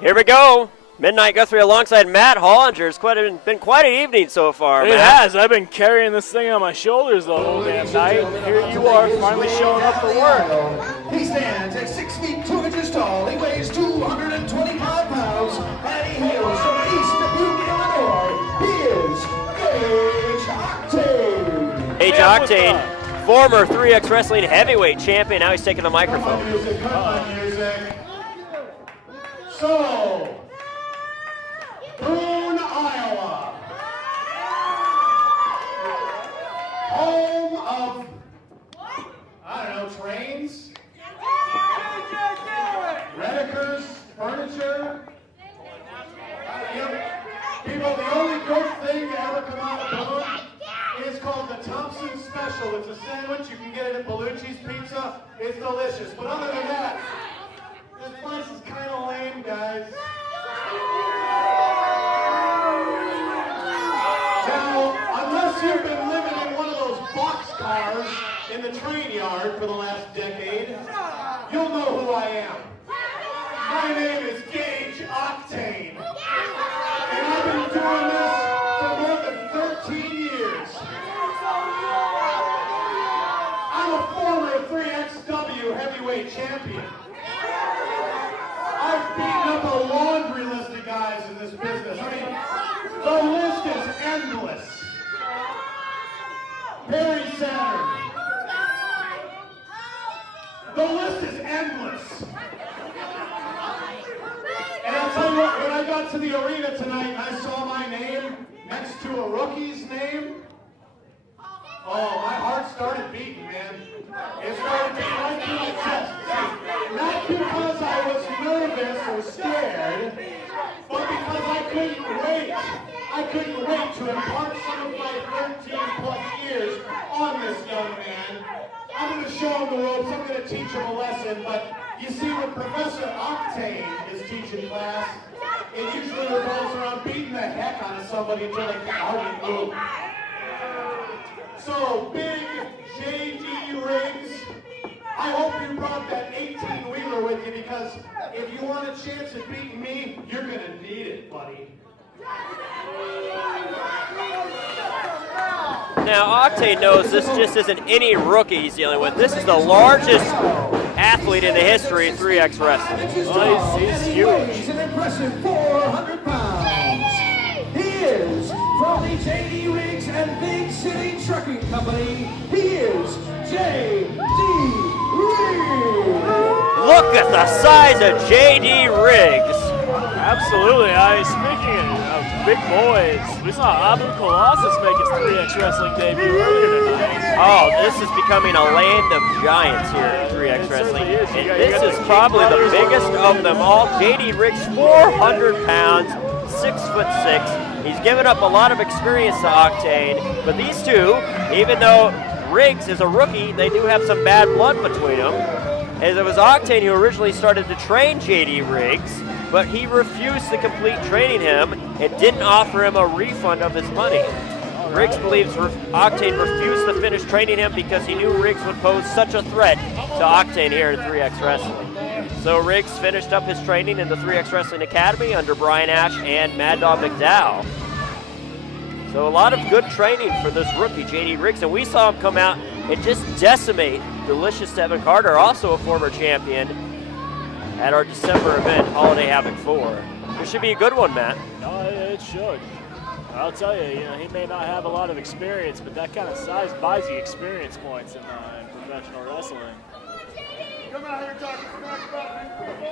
Here we go. Midnight Guthrie alongside Matt Hollinger. It's been quite an evening so far, It has. I've been carrying this thing on my shoulders the whole damn night. Here you are, finally showing up for work. He stands at 6 feet 2 inches tall. He weighs 225 pounds, and he hails from East Dubuque, Illinois. He is Gage Octane. Gage Octane, former 3X Wrestling heavyweight champion. Now he's taking the microphone. Come on, music. So, Boone, Iowa, home of, I don't know, trains, Redekers, furniture. People, the only good thing to ever come out of Boone is called the Thompson Special. It's a sandwich. You can get it at Bellucci's Pizza. It's delicious. But other than that, this place is kind of lame, guys. Now, unless you've been living in one of those boxcars in the train yard for the last decade, you'll know who I am. My name is Gage Octane, and I've been doing this for more than 13 years. I'm a former 3XW heavyweight champion. I've beaten up a laundry list of guys in this business. I mean, the list is endless. Perry Saturn. The list is endless. And I'll tell you what, when I got to the arena tonight and I saw my name next to a rookie's name, oh, my heart started beating, man. It started beating right through my chest. Not because I was nervous or scared, but because I couldn't wait. I couldn't wait to impart some of my 13 plus years on this young man. I'm going to show him the ropes. I'm going to teach him a lesson. But you see, when Professor Octane is teaching class, it usually revolves around beating the heck out of somebody until they can hardly move. So, big JD Riggs, I hope you brought that 18-wheeler with you, because if you want a chance at beating me, you're going to need it, buddy. Now, Octane knows this just isn't any rookie he's dealing with. This is the largest athlete in the history of 3X Wrestling. Oh, he's huge. He's an impressive 400 pounds. He is from the J.D. Riggs and Big City Trucking Company. He is J.D. Riggs. Look at the size of J.D. Riggs. Absolutely. Speaking of big boys, we saw Abu Colossus make his 3X Wrestling debut earlier tonight. Oh, this is becoming a land of giants here at 3X Wrestling. And this is probably the biggest of them all. J.D. Riggs, 400 pounds, 6'6". He's given up a lot of experience to Octane, but these two, even though Riggs is a rookie, they do have some bad blood between them. As it was Octane who originally started to train J.D. Riggs, but he refused to complete training him and didn't offer him a refund of his money. Riggs believes Octane refused to finish training him because he knew Riggs would pose such a threat to Octane here at 3X Wrestling. So Riggs finished up his training in the 3X Wrestling Academy under Brian Ash and Mad Dog McDowell. So a lot of good training for this rookie, J.D. Riggs, and we saw him come out and just decimate Delicious Devin Carter, also a former champion, at our December event, Holiday Havoc 4. This should be a good one, Matt. No, it should. I'll tell you, he may not have a lot of experience, but that kind of size buys you experience points in professional wrestling. Come out here talking smack about me.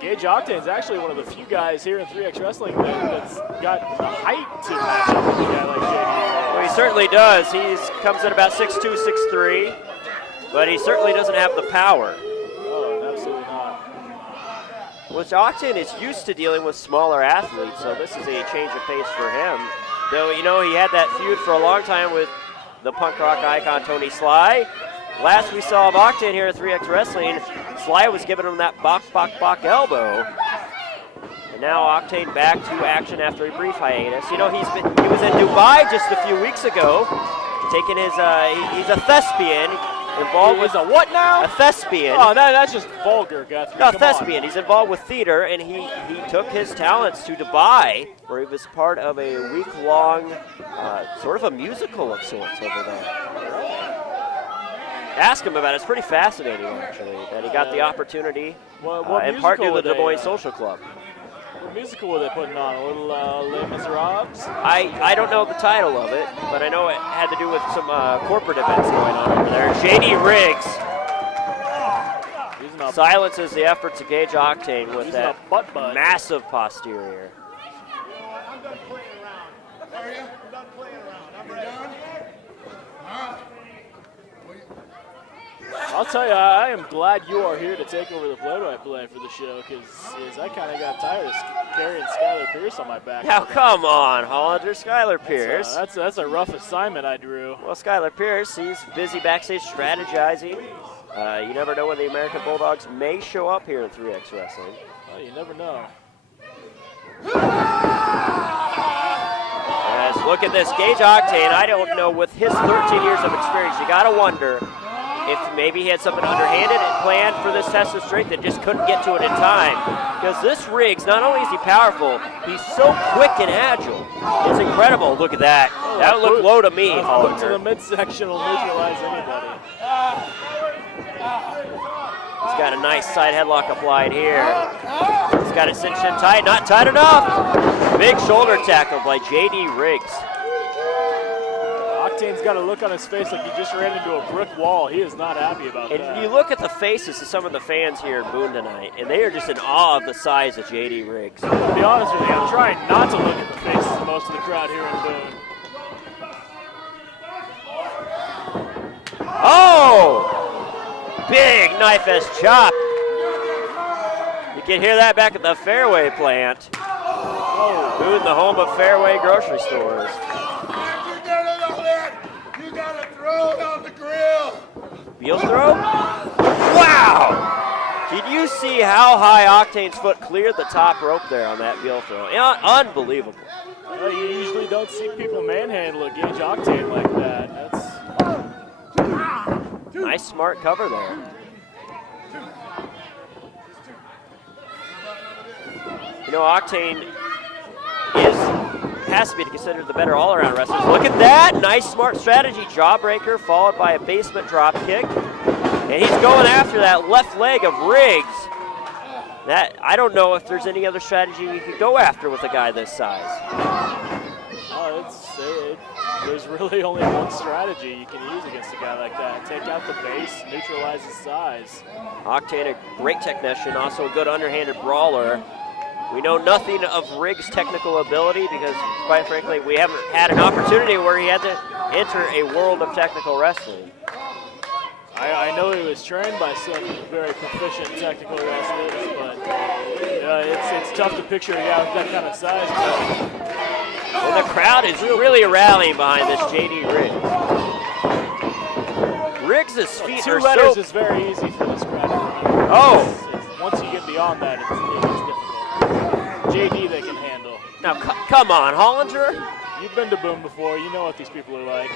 Gage Octane is actually one of the few guys here in 3X Wrestling that's got the height to match up with a guy like JD. Well, he certainly does. He comes in about 6'2", 6'3", but he certainly doesn't have the power. Oh, absolutely not. Which Octane is used to dealing with smaller athletes, so this is a change of pace for him. Though, he had that feud for a long time with the punk rock icon Tony Sly. Last we saw of Octane here at 3X Wrestling, Sly was giving him that bok elbow. And now Octane back to action after a brief hiatus. He was in Dubai just a few weeks ago, taking his, he's a thespian. Involved with a what now? A thespian. Oh, that's just vulgar, Guthrie. No, thespian. He's involved with theater, and he took his talents to Dubai, where he was part of a week-long, sort of a musical of sorts over there. Ask him about it. It's pretty fascinating, actually, that he got the opportunity, in part due to the Des Moines Social Club. What musical were they putting on? A little Les Miserables? I don't know the title of it, but I know it had to do with some corporate events going on over there. J.D. Riggs silences the efforts of Gage Octane with that massive posterior. I'm done playing around. Are you? I'm done playing around. I'm ready. All right. I'll tell you, I am glad you are here to take over the play-by-play for the show, because I kind of got tired of carrying Skylar Pierce on my back. Now, come on, Hollander. Skylar Pierce. That's a rough assignment I drew. Well, Skylar Pierce, he's busy backstage strategizing. You never know when the American Bulldogs may show up here in 3X Wrestling. Well, you never know. Yes, look at this. Gage Octane, I don't know, with his 13 years of experience, you got to wonder if maybe he had something underhanded and planned for this test of strength and just couldn't get to it in time. Because this Riggs, not only is he powerful, he's so quick and agile. It's incredible. Look at that. That would look low to me. Put to the midsection will neutralize anybody. He's got a nice side headlock applied here. He's got it cinched in tight. Not tight enough. Big shoulder tackle by J.D. Riggs. Octane's got a look on his face like he just ran into a brick wall. He is not happy about that. And you look at the faces of some of the fans here in Boone tonight, and they are just in awe of the size of J.D. Riggs. To be honest with you, I'm trying not to look at the faces of most of the crowd here in Boone. Oh! Big knife-edge chop. You can hear that back at the Fairway plant. Oh. Boone, the home of Fairway grocery stores. You gotta throw it on the grill. Heel throw? Wow! Did you see how high Octane's foot cleared the top rope there on that heel throw? Unbelievable. Well, you usually don't see people manhandle a Gage Octane like that. That's nice, smart cover there. You know, Octane has to be considered the better all-around wrestler. Look at that. Nice, smart strategy. Jawbreaker followed by a basement drop kick. And he's going after that left leg of Riggs. I don't know if there's any other strategy you could go after with a guy this size. There's really only one strategy you can use against a guy like that. Take out the base, neutralize his size. Octane, a great technician, also a good underhanded brawler. We know nothing of Riggs' technical ability because, quite frankly, we haven't had an opportunity where he had to enter a world of technical wrestling. I know he was trained by some very proficient technical wrestlers, but it's tough to picture a guy with that kind of size. Well, the crowd is really rallying behind this J.D. Riggs. Riggs' feet two are letters is very easy for this crowd. Once you get beyond that, it's difficult. J.D. they can handle. Now, come on, Hollander. You've been to Boone before. You know what these people are like.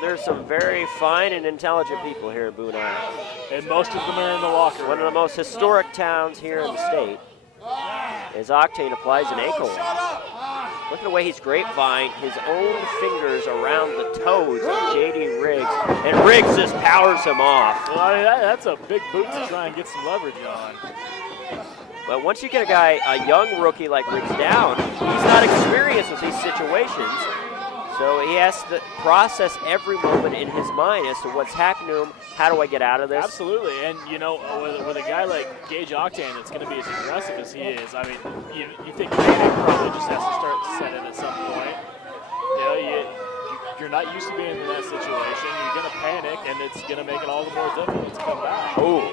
There's some very fine and intelligent people here in Boone, Iowa. And most of them are in the locker room. One of the most historic towns here in the state. As Octane applies an ankle lock. Look at the way he's grapevine his own fingers around the toes of J.D. Riggs. And Riggs just powers him off. Well, I mean, that's a big boot to try and get some leverage on. But once you get a young rookie like Riggs down, he's not experienced with these situations. So he has to process every moment in his mind as to what's happening to him. How do I get out of this? Absolutely, and you know, with a guy like Gage Octane that's going to be as aggressive as he is, I mean, you think panic probably just has to start to set in at some point. You know, you're not used to being in that situation. You're going to panic, and it's going to make it all the more difficult to come back. Ooh.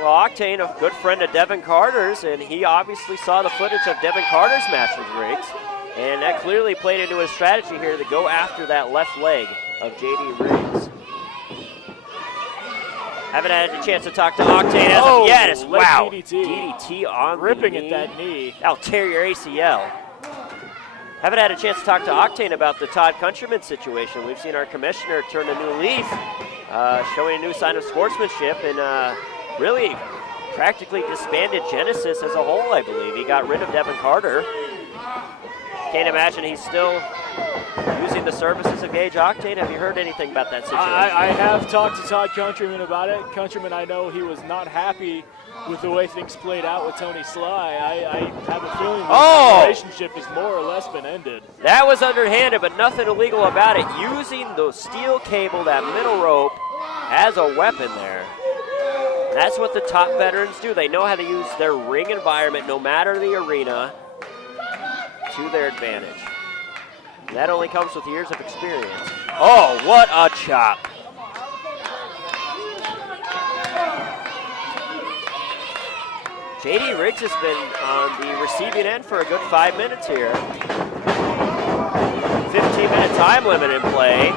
Well, Octane, a good friend of Devin Carter's, and he obviously saw the footage of Devin Carter's match with Riggs. And that clearly played into his strategy here to go after that left leg of J.D. Riggs. Haven't had a chance to talk to Octane as of yet. Wow. DDT on ripping the knee. at that knee. That'll tear your ACL. Haven't had a chance to talk to Octane about the Todd Countryman situation. We've seen our commissioner turn a new leaf, showing a new sign of sportsmanship, and really practically disbanded Genesis as a whole, I believe. He got rid of Devin Carter. Can't imagine he's still using the services of Gage Octane. Have you heard anything about that situation? I have talked to Todd Countryman about it. Countryman, I know he was not happy with the way things played out with Tony Sly. I have a feeling the relationship has more or less been ended. That was underhanded, but nothing illegal about it. Using the steel cable, that middle rope, as a weapon there. That's what the top veterans do. They know how to use their ring environment, no matter the arena, to their advantage. That only comes with years of experience. Oh, what a chop. JD Riggs has been on the receiving end for a good 5 minutes here. 15-minute time limit in play.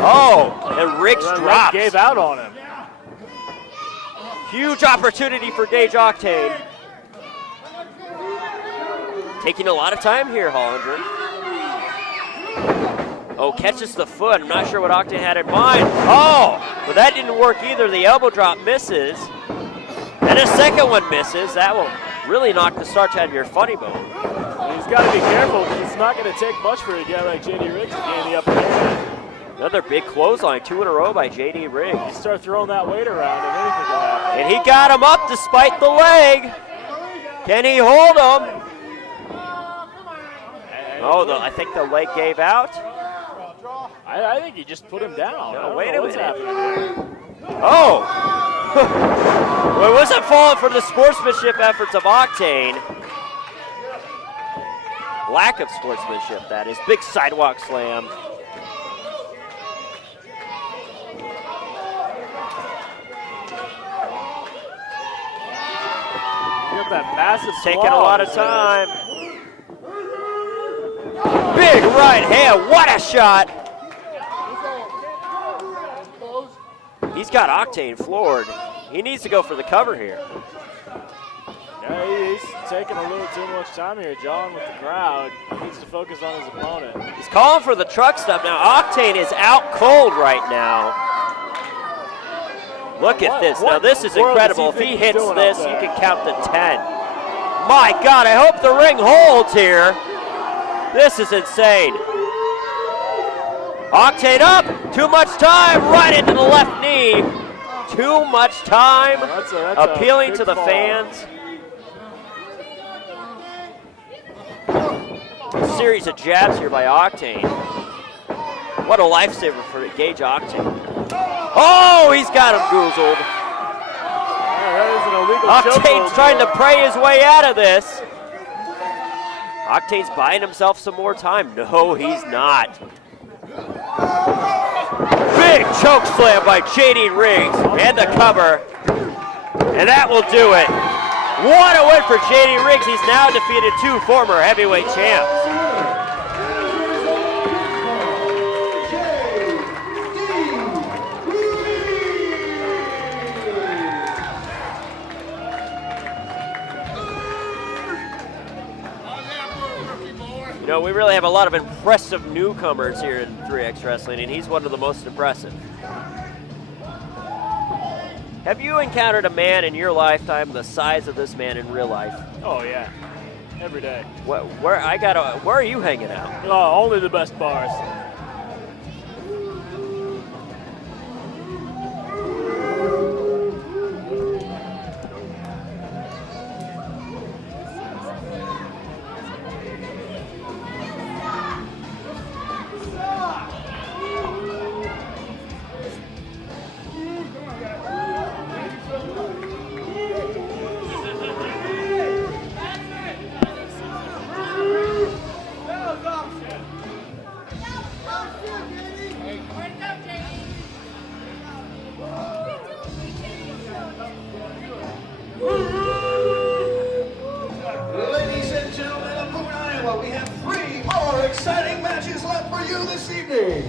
Oh, and Riggs drops. Gave out on him. Huge opportunity for Gage Octane. Taking a lot of time here, Hollinger. Oh, catches the foot. I'm not sure what Octane had in mind. Oh, but that didn't work either. The elbow drop misses. And a second one misses. That will really knock the starch out of your funny bone. He's got to be careful. It's not going to take much for a guy like JD Riggs to gain the upper hand. Another big clothesline, 2 in a row by JD Riggs. You start throwing that weight around and anything can happen. And he got him up despite the leg. Can he hold him? Oh, I think the leg gave out. I think he just put him down. No, wait a minute. Happening. Oh! Well, it wasn't falling for the sportsmanship efforts of Octane. Lack of sportsmanship, that is. Big sidewalk slam. That massive taking a lot of time. Big right hand, what a shot. He's got Octane floored. He needs to go for the cover here. Yeah, he's taking a little too much time here, John, with the crowd. He needs to focus on his opponent. He's calling for the truck stop now. Octane is out cold right now. Look at this. Now this is incredible. If he hits this, you can count the 10. My God, I hope the ring holds here. This is insane. Octane up. Too much time. Right into the left knee. Too much time. That's appealing to the fans. A series of jabs here by Octane. What a lifesaver for Gage Octane. Oh, he's got him goozled. Octane's trying to pray his way out of this. Octane's buying himself some more time. No, he's not. Big choke slam by JD Riggs and the cover. And that will do it. What a win for JD Riggs. He's now defeated 2 former heavyweight champs. You know, we really have a lot of impressive newcomers here in 3X Wrestling, and he's one of the most impressive. Have you encountered a man in your lifetime the size of this man in real life? Oh, yeah. Every day. Where are you hanging out? Oh, only the best bars. Ladies and gentlemen of Boone, Iowa, we have 3 more exciting matches left for you this evening.